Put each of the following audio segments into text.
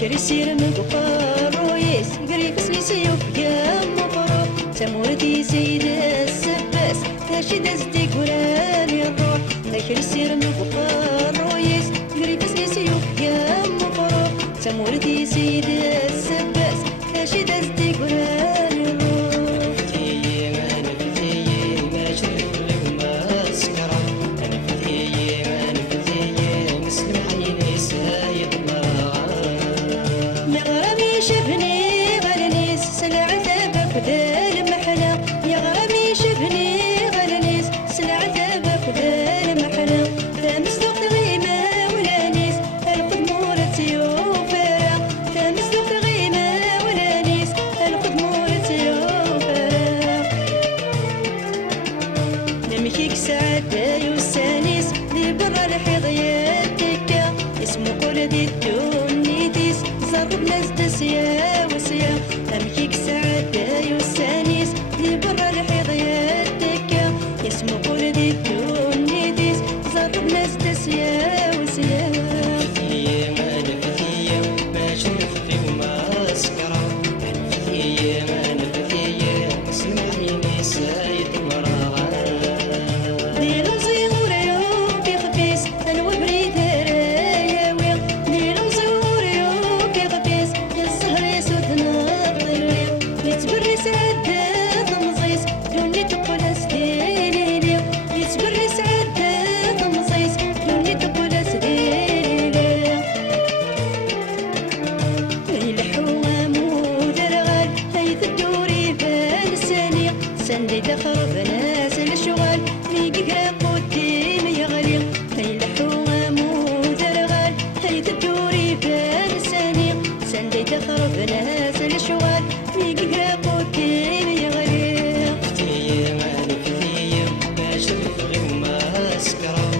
كريسير مقبر ويس قريب سنيسيو يا مبروك تموردي سيد السباس تاشي دازدي قران يضوح كريسير مقبر ويس قريب سنيسيو يا مبروك تموردي سيد السباس تاشي دازدي قران يضوح نمكيك سعادة يوسانيس دي برا الحضياتك اسمو قول دي الدونيتيس زرب ناس دسيا وسيا نمكيك سعادة يوسانيس دي برا الحضياتك اسمو قول دي الدونيتيس زرب ناس دسيا وسيا سندي تخرب ناس الشغال ليك قديم يغلي هي الحوام ودرغال هي تدوري بلساني سندي تخرب ناس الشغال ليك قديم يغلي فتية ما نفتية باش نفغي وما سكرة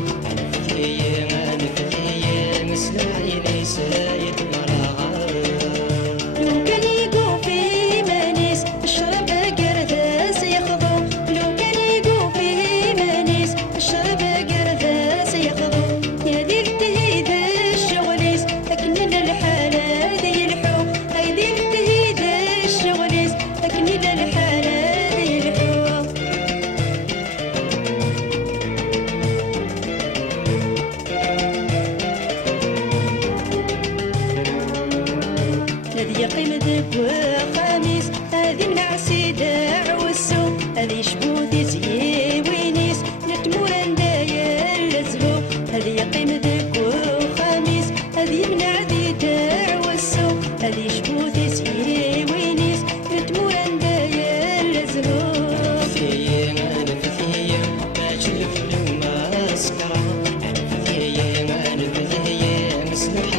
فتية ما نفتية مسلم عيني سايد مراغة لو كان يقو في مانيس الشرب هذه قيمة وخميس هذه من عسيدة والسوق هذه شبوثي زي وينيس نتمورن دايا الزهو هذه قيمة وخميس هذه من عسيدة والسوق هذه شبوثي زي وينيس نتمورن دايا الزهو فتية ما نفتية باش نفغي وما سكرة فتية ما نفتية مسلم